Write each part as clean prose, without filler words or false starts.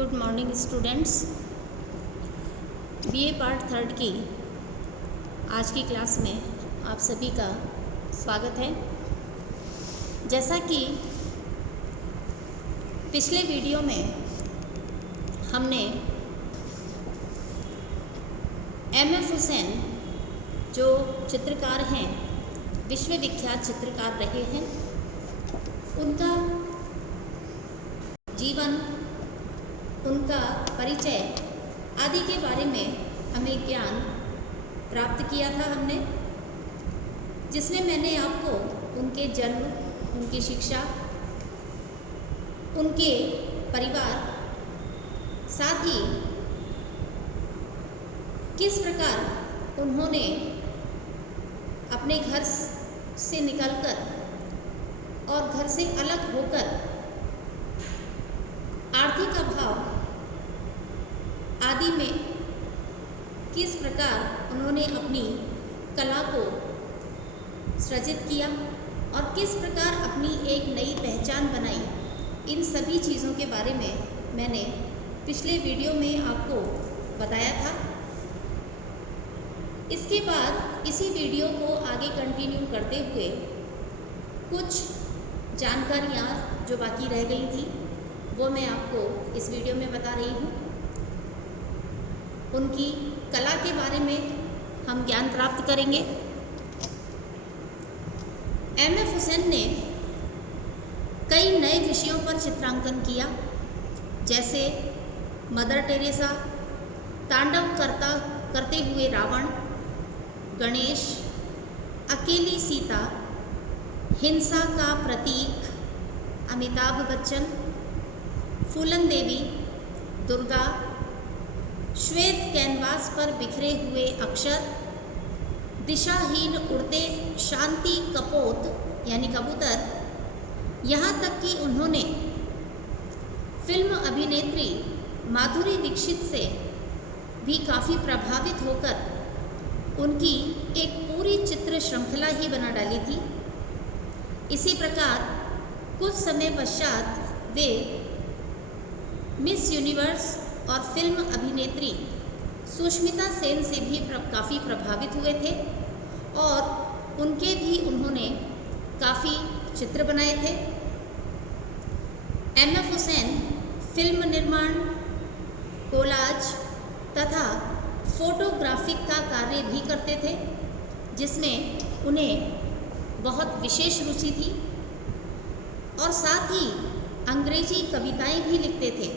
Good morning students. BA part 3 की आज की क्लास में आप सभी का स्वागत है। जैसा कि पिछले वीडियो में हमने एम.एफ. हुसैन जो चित्रकार हैं, विश्वविख्यात चित्रकार रहे हैं, उनका जीवन, उनका परिचय आदि के बारे में हमें ज्ञान प्राप्त किया था हमने, जिसमें मैंने आपको उनके जन्म, उनकी शिक्षा, उनके परिवार, साथ ही किस प्रकार उन्होंने अपने घर से निकलकर और घर से अलग होकर आर्थिक अभाव आदि में किस प्रकार उन्होंने अपनी कला को सृजित किया और किस प्रकार अपनी एक नई पहचान बनाई, इन सभी चीज़ों के बारे में मैंने पिछले वीडियो में आपको बताया था। इसके बाद इसी वीडियो को आगे कंटिन्यू करते हुए कुछ जानकारियाँ जो बाकी रह गई थी वो मैं आपको इस वीडियो में बता रही हूँ। उनकी कला के बारे में हम ज्ञान प्राप्त करेंगे। एम.एफ. हुसैन ने कई नए विषयों पर चित्रांकन किया, जैसे मदर टेरेसा, तांडव करते हुए रावण, गणेश, अकेली सीता, हिंसा का प्रतीक, अमिताभ बच्चन, फूलन देवी, दुर्गा, श्वेत कैनवास पर बिखरे हुए अक्षर, दिशाहीन उड़ते शांति कपोत यानी कबूतर, यहाँ तक कि उन्होंने फिल्म अभिनेत्री माधुरी दीक्षित से भी काफ़ी प्रभावित होकर उनकी एक पूरी चित्र श्रृंखला ही बना डाली थी। इसी प्रकार कुछ समय पश्चात वे मिस यूनिवर्स और फिल्म अभिनेत्री सुष्मिता सेन से भी काफ़ी प्रभावित हुए थे और उनके भी उन्होंने काफ़ी चित्र बनाए थे। एम.एफ. हुसैन फिल्म निर्माण, कोलाज तथा फोटोग्राफिक का कार्य भी करते थे, जिसमें उन्हें बहुत विशेष रुचि थी और साथ ही अंग्रेजी कविताएं भी लिखते थे।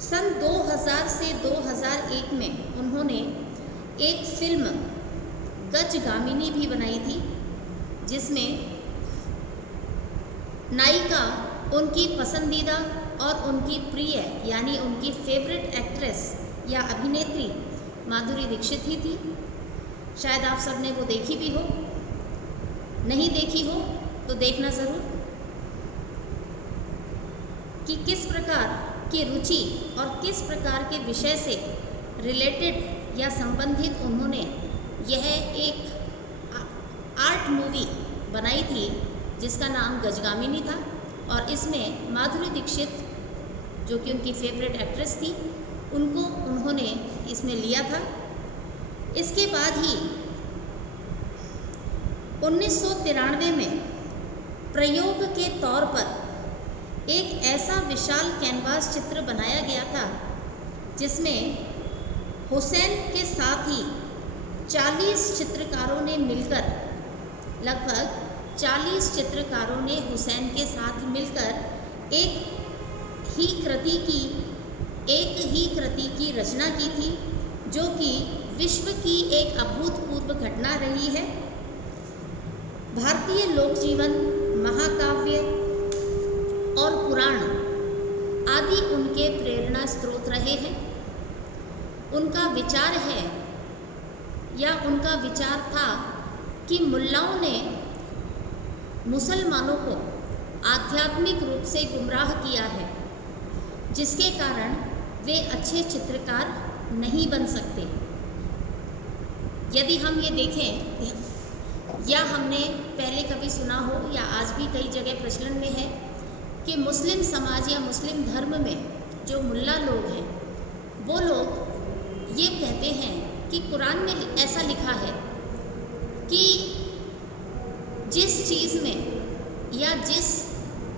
सन 2000 से 2001 में उन्होंने एक फिल्म गजगामिनी भी बनाई थी, जिसमें नायिका उनकी पसंदीदा और उनकी प्रिय यानी उनकी फेवरेट एक्ट्रेस या अभिनेत्री माधुरी दीक्षित ही थी। शायद आप सब ने वो देखी भी हो, नहीं देखी हो तो देखना ज़रूर कि किस प्रकार की रुचि और किस प्रकार के विषय से रिलेटेड या संबंधित उन्होंने यह एक आर्ट मूवी बनाई थी जिसका नाम गजगामिनी था और इसमें माधुरी दीक्षित जो कि उनकी फेवरेट एक्ट्रेस थी, उनको उन्होंने इसमें लिया था। इसके बाद ही 1993 में प्रयोग के तौर पर एक ऐसा विशाल कैनवास चित्र बनाया गया था जिसमें हुसैन के साथ ही 40 चित्रकारों ने मिलकर, लगभग 40 चित्रकारों ने हुसैन के साथ मिलकर एक ही कृति की रचना की थी, जो कि विश्व की एक अभूतपूर्व घटना रही है। भारतीय लोक जीवन, महाकाव्य और पुराण आदि उनके प्रेरणा स्रोत रहे हैं। उनका विचार है या उनका विचार था कि मुल्लाओं ने मुसलमानों को आध्यात्मिक रूप से गुमराह किया है, जिसके कारण वे अच्छे चित्रकार नहीं बन सकते। यदि हम ये देखें या हमने पहले कभी सुना हो या आज भी कई जगह प्रचलन में है कि मुस्लिम समाज या मुस्लिम धर्म में जो मुल्ला लोग हैं वो लोग ये कहते हैं कि कुरान में ऐसा लिखा है कि जिस चीज़ में या जिस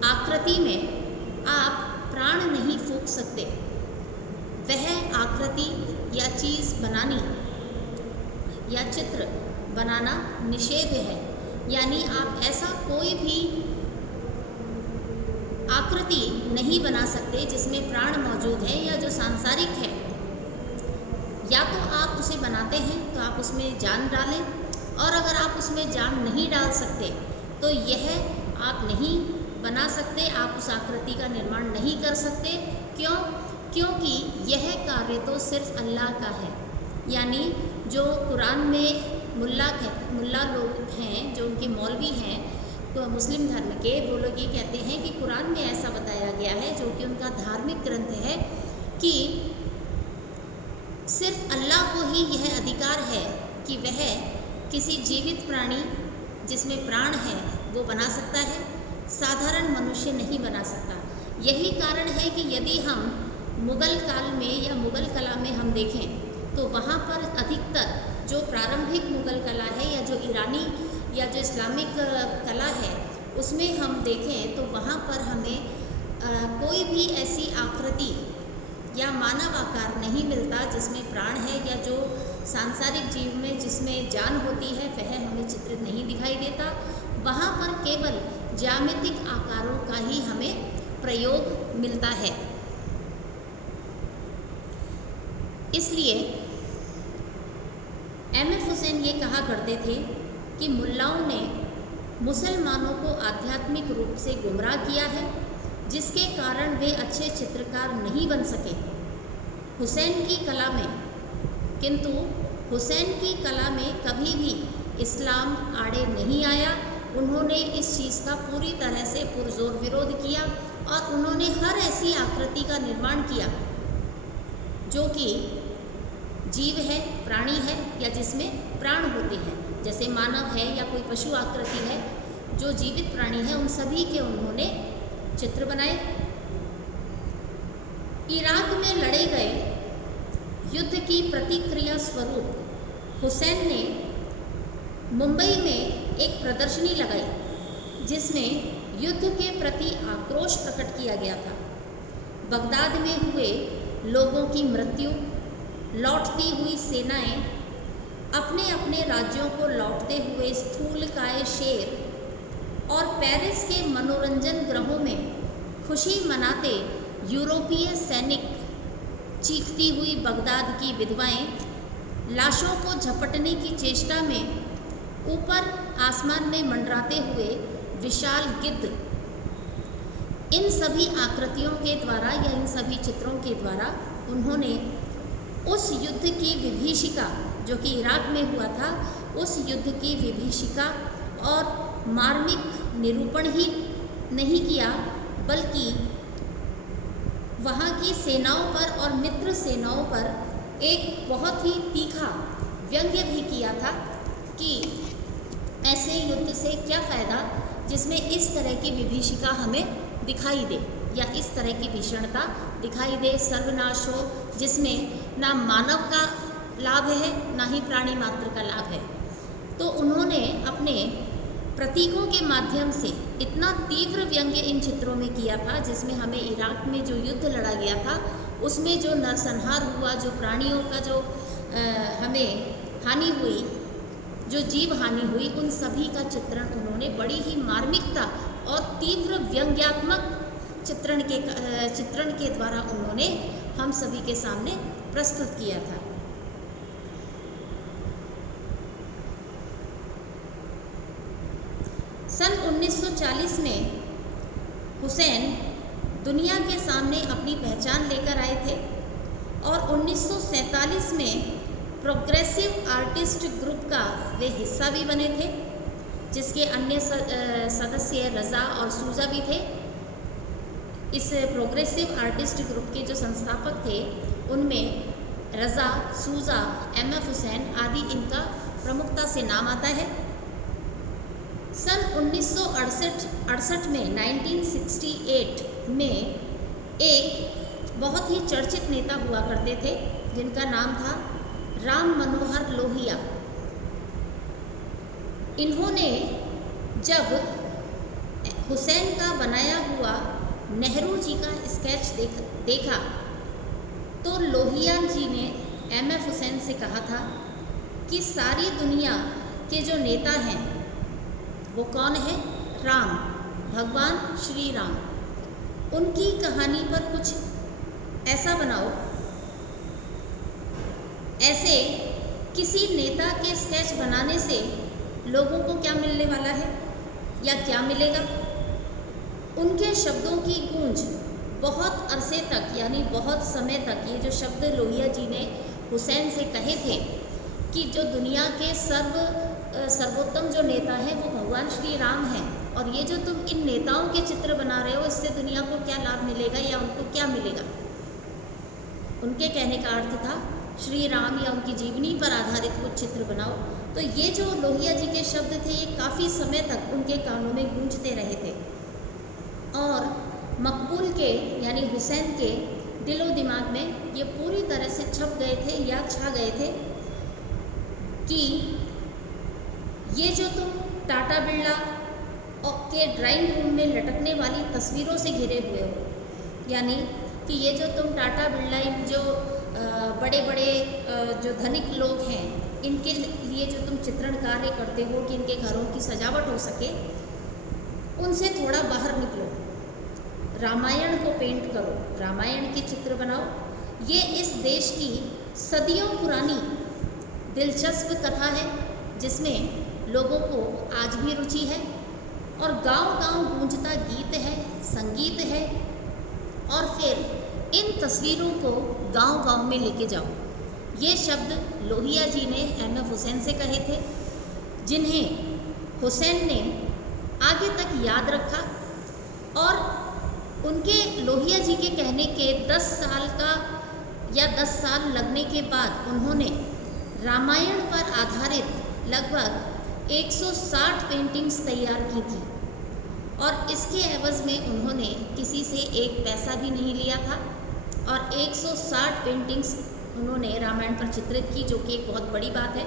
आकृति में आप प्राण नहीं फूंक सकते वह आकृति या चीज़ बनानी या चित्र बनाना निषेध है। यानी आप ऐसा कोई भी आकृति नहीं बना सकते जिसमें प्राण मौजूद है या जो सांसारिक है। या तो आप उसे बनाते हैं तो आप उसमें जान डालें, और अगर आप उसमें जान नहीं डाल सकते तो यह आप नहीं बना सकते, आप उस आकृति का निर्माण नहीं कर सकते। क्यों? क्योंकि यह कार्य तो सिर्फ अल्लाह का है। यानी जो कुरान में मुल्ला लोग हैं, जो उनके मौलवी हैं तो मुस्लिम धर्म के, वो लोग ये कहते हैं कि कुरान में ऐसा बताया गया है, जो कि उनका धार्मिक ग्रंथ है, कि सिर्फ अल्लाह को ही यह अधिकार है कि वह किसी जीवित प्राणी जिसमें प्राण है वो बना सकता है, साधारण मनुष्य नहीं बना सकता। यही कारण है कि यदि हम मुग़ल काल में या मुग़ल कला में हम देखें तो वहाँ पर अधिकतर जो प्रारंभिक मुग़ल कला है या जो ईरानी या जो इस्लामिक कला है उसमें हम देखें तो वहाँ पर हमें कोई भी ऐसी आकृति या मानव आकार नहीं मिलता जिसमें प्राण है, या जो सांसारिक जीव में जिसमें जान होती है वह हमें चित्रित नहीं दिखाई देता। वहाँ पर केवल ज्यामितिक आकारों का ही हमें प्रयोग मिलता है। इसलिए एम.एफ. हुसैन ये कहा करते थे कि मुल्लाओं ने मुसलमानों को आध्यात्मिक रूप से गुमराह किया है, जिसके कारण वे अच्छे चित्रकार नहीं बन सके हुसैन की कला में। किंतु हुसैन की कला में कभी भी इस्लाम आड़े नहीं आया। उन्होंने इस चीज़ का पूरी तरह से पुरजोर विरोध किया और उन्होंने हर ऐसी आकृति का निर्माण किया जो कि जीव है, प्राणी है या जिसमें प्राण होते हैं, जैसे मानव है या कोई पशु आकृति है, जो जीवित प्राणी है, उन सभी के उन्होंने चित्र बनाए। इराक में लड़े गए युद्ध की प्रतिक्रिया स्वरूप हुसैन ने मुंबई में एक प्रदर्शनी लगाई जिसमें युद्ध के प्रति आक्रोश प्रकट किया गया था। बगदाद में हुए लोगों की मृत्यु, लौटती हुई सेनाएं, अपने अपने राज्यों को लौटते हुए स्थूलकाय शेर और पेरिस के मनोरंजन गृहों में खुशी मनाते यूरोपीय सैनिक, चीखती हुई बगदाद की विधवाएं, लाशों को झपटने की चेष्टा में ऊपर आसमान में मंडराते हुए विशाल गिद्ध, इन सभी आकृतियों के द्वारा या इन सभी चित्रों के द्वारा उन्होंने उस युद्ध की विभीषिका जो कि इराक में हुआ था, उस युद्ध की विभीषिका और मार्मिक निरूपण ही नहीं किया, बल्कि वहाँ की सेनाओं पर और मित्र सेनाओं पर एक बहुत ही तीखा व्यंग्य भी किया था कि ऐसे युद्ध से क्या फ़ायदा जिसमें इस तरह की विभीषिका हमें दिखाई दे या इस तरह की भीषणता दिखाई दे, सर्वनाश हो, जिसमें ना मानव का लाभ है ना ही प्राणी मात्र का लाभ है। तो उन्होंने अपने प्रतीकों के माध्यम से इतना तीव्र व्यंग्य इन चित्रों में किया था, जिसमें हमें इराक में जो युद्ध लड़ा गया था उसमें जो नरसंहार हुआ, जो प्राणियों का जो हमें हानि हुई, जो जीव हानि हुई, उन सभी का चित्रण उन्होंने बड़ी ही मार्मिकता और तीव्र व्यंग्यात्मक चित्रण के द्वारा उन्होंने हम सभी के सामने प्रस्तुत किया था। सन 1940 में हुसैन दुनिया के सामने अपनी पहचान लेकर आए थे और 1947 में प्रोग्रेसिव आर्टिस्ट ग्रुप का वे हिस्सा भी बने थे, जिसके अन्य सदस्य रज़ा और सूजा भी थे। इस प्रोग्रेसिव आर्टिस्ट ग्रुप के जो संस्थापक थे उनमें रज़ा, सूजा, एम.एफ. हुसैन आदि इनका प्रमुखता से नाम आता है। सन 1968 में 1968 में एक बहुत ही चर्चित नेता हुआ करते थे जिनका नाम था राम मनोहर लोहिया। इन्होंने जब हुसैन का बनाया हुआ नेहरू जी का स्केच देखा तो लोहिया जी ने एमएफ हुसैन से कहा था कि सारी दुनिया के जो नेता हैं वो कौन है? राम, भगवान श्री राम। उनकी कहानी पर कुछ ऐसा बनाओ, ऐसे किसी नेता के स्केच बनाने से लोगों को क्या मिलने वाला है या क्या मिलेगा? उनके शब्दों की गूंज बहुत अरसे तक, यानी बहुत समय तक, ये जो शब्द लोहिया जी ने हुसैन से कहे थे कि जो दुनिया के सर्वोत्तम जो नेता हैं वो भगवान श्री राम हैं, और ये जो तुम इन नेताओं के चित्र बना रहे हो इससे दुनिया को क्या लाभ मिलेगा या उनको क्या मिलेगा? उनके कहने का अर्थ था श्री राम या उनकी जीवनी पर आधारित कुछ चित्र बनाओ। तो ये जो लोहिया जी के शब्द थे ये काफ़ी समय तक उनके कानों में गूंजते रहे थे और मकबूल के यानी हुसैन के दिलो दिमाग में ये पूरी तरह से छप गए थे या छा गए थे कि ये जो तुम टाटा बिरला के ड्राइंग रूम में लटकने वाली तस्वीरों से घिरे हुए हो, यानी कि ये जो तुम टाटा बिरला जो बड़े बड़े जो धनिक लोग हैं इनके लिए जो तुम चित्रण कार्य करते हो कि इनके घरों की सजावट हो सके, उनसे थोड़ा बाहर निकलो, रामायण को पेंट करो, रामायण के चित्र बनाओ। ये इस देश की सदियों पुरानी दिलचस्प कथा है जिसमें लोगों को आज भी रुचि है और गांव-गांव गूंजता गीत है, संगीत है। और फिर इन तस्वीरों को गांव-गांव में लेके जाओ। ये शब्द लोहिया जी ने एमएफ हुसैन से कहे थे, जिन्हें हुसैन ने आगे तक याद रखा और उनके लोहिया जी के कहने के 10 साल लगने के बाद उन्होंने रामायण पर आधारित लगभग 160 पेंटिंग्स तैयार की थी और इसके एवज में उन्होंने किसी से एक पैसा भी नहीं लिया था और 160 पेंटिंग्स उन्होंने रामायण पर चित्रित की, जो कि एक बहुत बड़ी बात है।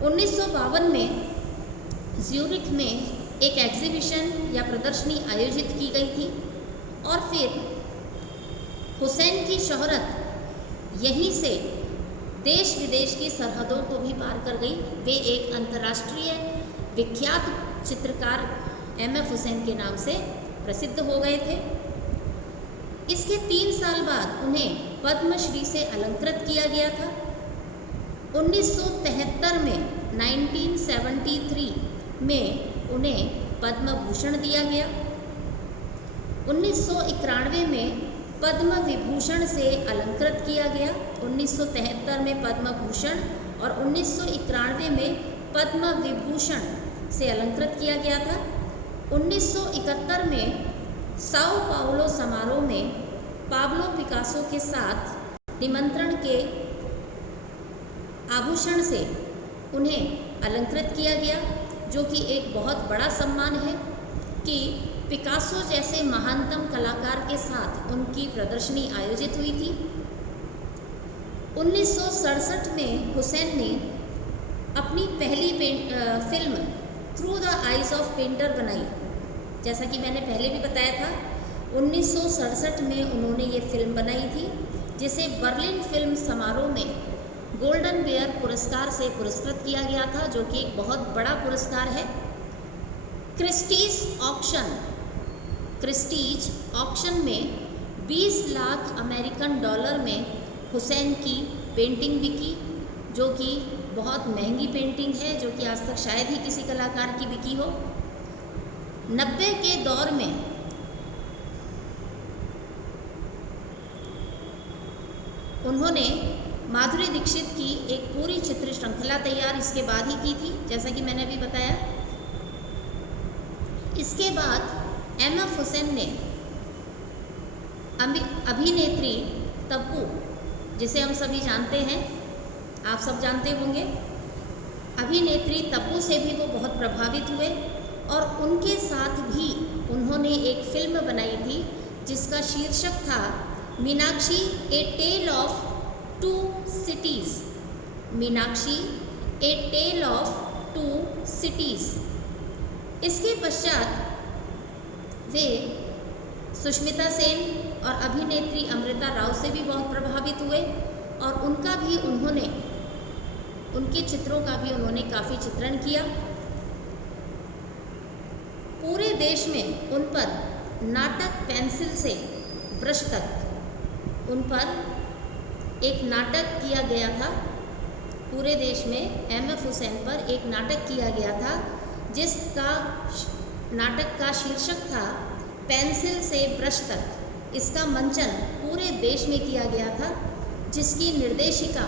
1952 में ज्यूरिख में एक एग्जीबिशन या प्रदर्शनी आयोजित की गई थी और फिर हुसैन की शोहरत यहीं से देश विदेश की सरहदों को भी पार कर गई। वे एक अंतर्राष्ट्रीय विख्यात चित्रकार एमएफ हुसैन के नाम से प्रसिद्ध हो गए थे। इसके 3 साल बाद उन्हें पद्मश्री से अलंकृत किया गया था। 1973 में 1973 में उन्हें पद्म भूषण दिया गया। 1991 में पद्म विभूषण से अलंकृत किया गया। 1973 में पद्म भूषण और 1991 में पद्म विभूषण से अलंकृत किया गया था। 1971 में साओ पाउलो समारोह में पाब्लो पिकासो के साथ निमंत्रण के आभूषण से उन्हें अलंकृत किया गया, जो कि एक बहुत बड़ा सम्मान है कि पिकासो जैसे महानतम कलाकार के साथ उनकी प्रदर्शनी आयोजित हुई थी। 1967 में हुसैन ने अपनी पहली film through the eyes of painter बनाई। जैसा कि मैंने पहले भी बताया था, 1967 में उन्होंने ये फिल्म बनाई थी जिसे बर्लिन फिल्म समारोह में गोल्डन बेयर पुरस्कार से पुरस्कृत किया गया था, जो कि एक बहुत बड़ा पुरस्कार है। क्रिस्टीज ऑक्शन में 20 लाख अमेरिकन डॉलर में हुसैन की पेंटिंग बिकी, जो कि बहुत महंगी पेंटिंग है, जो कि आज तक शायद ही किसी कलाकार की बिकी हो। 90 के दौर में उन्होंने माधुरी दीक्षित की एक पूरी चित्र श्रृंखला तैयार इसके बाद ही की थी, जैसा कि मैंने अभी बताया। इसके बाद एमएफ हुसैन ने अभिनेत्री तब्बू, जिसे हम सभी जानते हैं, आप सब जानते होंगे, अभिनेत्री तब्बू से भी वो बहुत प्रभावित हुए और उनके साथ भी उन्होंने एक फिल्म बनाई थी जिसका शीर्षक था Meenakshi a tale of two cities, Meenakshi a tale of two cities. इसके पश्चात वे सुष्मिता सेन और अभिनेत्री अमृता राव से भी बहुत प्रभावित हुए और उनका भी उन्होंने, उनके चित्रों का भी उन्होंने काफ़ी चित्रण किया। पूरे देश में उन पर नाटक पेंसिल से ब्रश तक, उन पर एक नाटक किया गया था। पूरे देश में एम.एफ. हुसैन पर एक नाटक किया गया था जिसका नाटक का शीर्षक था पेंसिल से ब्रश तक। इसका मंचन पूरे देश में किया गया था, जिसकी निर्देशिका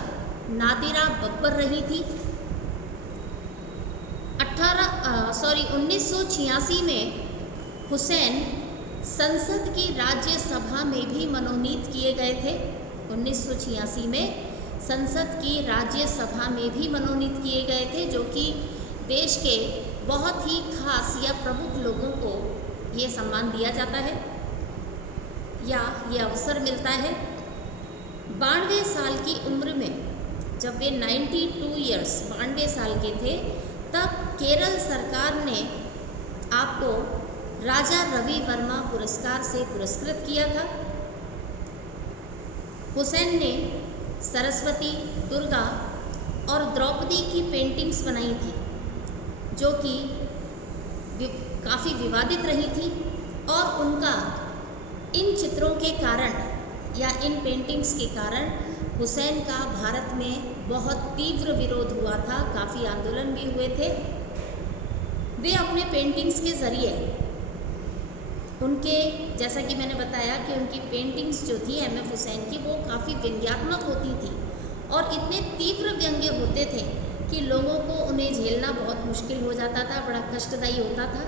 नादिरा बब्बर रही थी। 1986 में हुसैन संसद की राज्यसभा में भी मनोनीत किए गए थे। 1986 में संसद की राज्यसभा में भी मनोनीत किए गए थे, जो कि देश के बहुत ही खास या प्रमुख लोगों को ये सम्मान दिया जाता है या ये अवसर मिलता है। 92 साल की उम्र में, जब वे 92 साल के थे, तब केरल सरकार ने आपको राजा रवि वर्मा पुरस्कार से पुरस्कृत किया था। हुसैन ने सरस्वती, दुर्गा और द्रौपदी की पेंटिंग्स बनाई थी, जो कि काफ़ी विवादित रही थी और उनका इन चित्रों के कारण या इन पेंटिंग्स के कारण हुसैन का भारत में बहुत तीव्र विरोध हुआ था, काफ़ी आंदोलन भी हुए थे। वे अपने पेंटिंग्स के ज़रिए, उनके, जैसा कि मैंने बताया कि उनकी पेंटिंग्स जो थी एम.एफ. हुसैन की, वो काफ़ी व्यंग्यात्मक होती थी और इतने तीव्र व्यंग्य होते थे कि लोगों को उन्हें झेलना बहुत मुश्किल हो जाता था, बड़ा कष्टदायी होता था,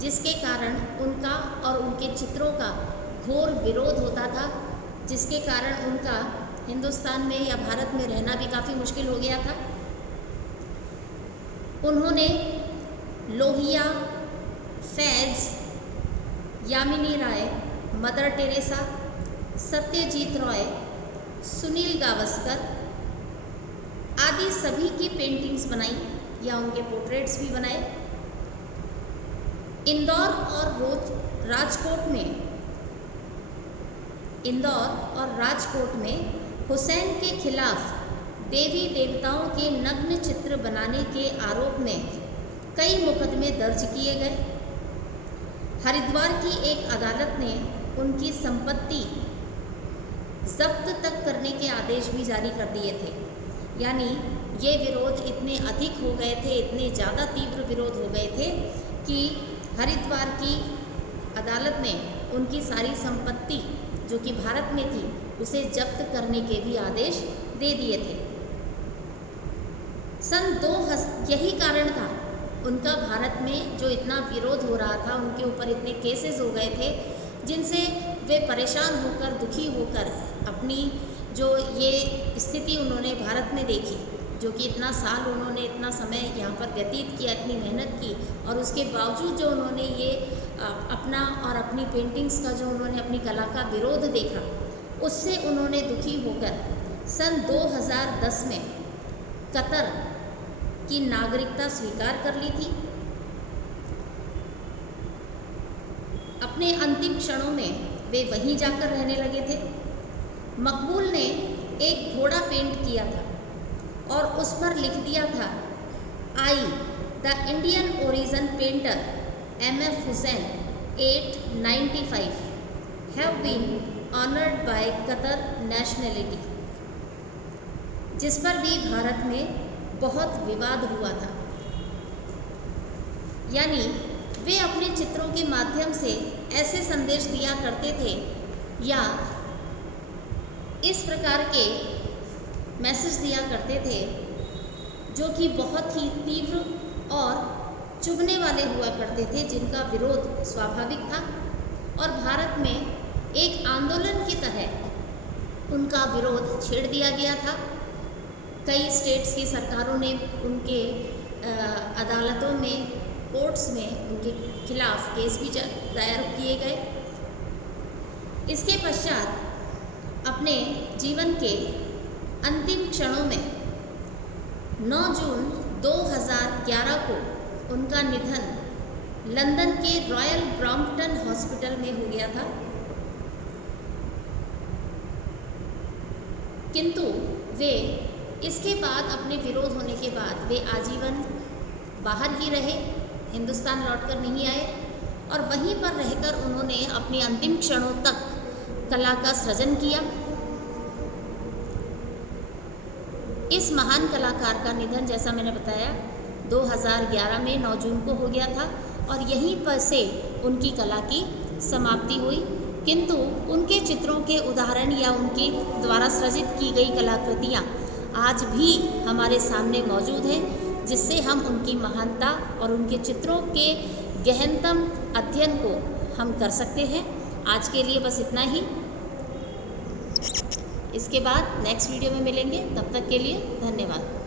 जिसके कारण उनका और उनके चित्रों का घोर विरोध होता था, जिसके कारण उनका हिंदुस्तान में या भारत में रहना भी काफ़ी मुश्किल हो गया था। उन्होंने लोहिया, फैज़, यामिनी राय, मदर टेरेसा, सत्यजीत रॉय, सुनील गावस्कर आदि सभी की पेंटिंग्स बनाई या उनके पोर्ट्रेट्स भी बनाए। इंदौर और राजकोट में हुसैन के खिलाफ देवी देवताओं के नग्न चित्र बनाने के आरोप में कई मुकदमे दर्ज किए गए। हरिद्वार की एक अदालत ने उनकी संपत्ति जब्त तक करने के आदेश भी जारी कर दिए थे। यानी ये विरोध इतने अधिक हो गए थे, इतने ज़्यादा तीव्र विरोध हो गए थे कि हरिद्वार की अदालत ने उनकी सारी संपत्ति जो कि भारत में थी उसे जब्त करने के भी आदेश दे दिए थे। यही कारण था उनका भारत में जो इतना विरोध हो रहा था, उनके ऊपर इतने केसेस हो गए थे जिनसे वे परेशान होकर, दुखी होकर अपनी जो ये स्थिति उन्होंने भारत में देखी, जो कि इतना साल उन्होंने इतना समय यहाँ पर व्यतीत किया, इतनी मेहनत की और उसके बावजूद जो उन्होंने ये अपना और अपनी पेंटिंग्स का जो उन्होंने अपनी कला का विरोध देखा, उससे उन्होंने दुखी होकर सन 2010 में कतर की नागरिकता स्वीकार कर ली थी। अपने अंतिम क्षणों में वे वहीं जाकर रहने लगे थे। मकबूल ने एक घोड़ा पेंट किया था और उस पर लिख दिया था, I the Indian origin painter M F. Husain 895 have been honoured by Qatar nationality, जिस पर भी भारत में बहुत विवाद हुआ था। यानी वे अपने चित्रों के माध्यम से ऐसे संदेश दिया करते थे या इस प्रकार के मैसेज दिया करते थे जो कि बहुत ही तीव्र और चुभने वाले हुआ करते थे, जिनका विरोध स्वाभाविक था और भारत में एक आंदोलन की तरह उनका विरोध छेड़ दिया गया था। कई स्टेट्स की सरकारों ने उनके अदालतों में, कोर्ट्स में उनके खिलाफ केस भी दायर किए गए। इसके पश्चात अपने जीवन के अंतिम क्षणों में 9 जून 2011 को उनका निधन लंदन के रॉयल ब्रॉम्पटन हॉस्पिटल में हो गया था। किंतु वे इसके बाद अपने विरोध होने के बाद वे आजीवन बाहर ही रहे, हिंदुस्तान लौटकर नहीं आए और वहीं पर रहकर उन्होंने अपने अंतिम क्षणों तक कला का सृजन किया। इस महान कलाकार का निधन, जैसा मैंने बताया, 2011 में 9 जून को हो गया था और यहीं पर से उनकी कला की समाप्ति हुई। किंतु उनके चित्रों के उदाहरण या उनके द्वारा सृजित की गई कलाकृतियाँ आज भी हमारे सामने मौजूद हैं, जिससे हम उनकी महानता और उनके चित्रों के गहनतम अध्ययन को हम कर सकते हैं। आज के लिए बस इतना ही। इसके बाद नेक्स्ट वीडियो में मिलेंगे, तब तक के लिए धन्यवाद।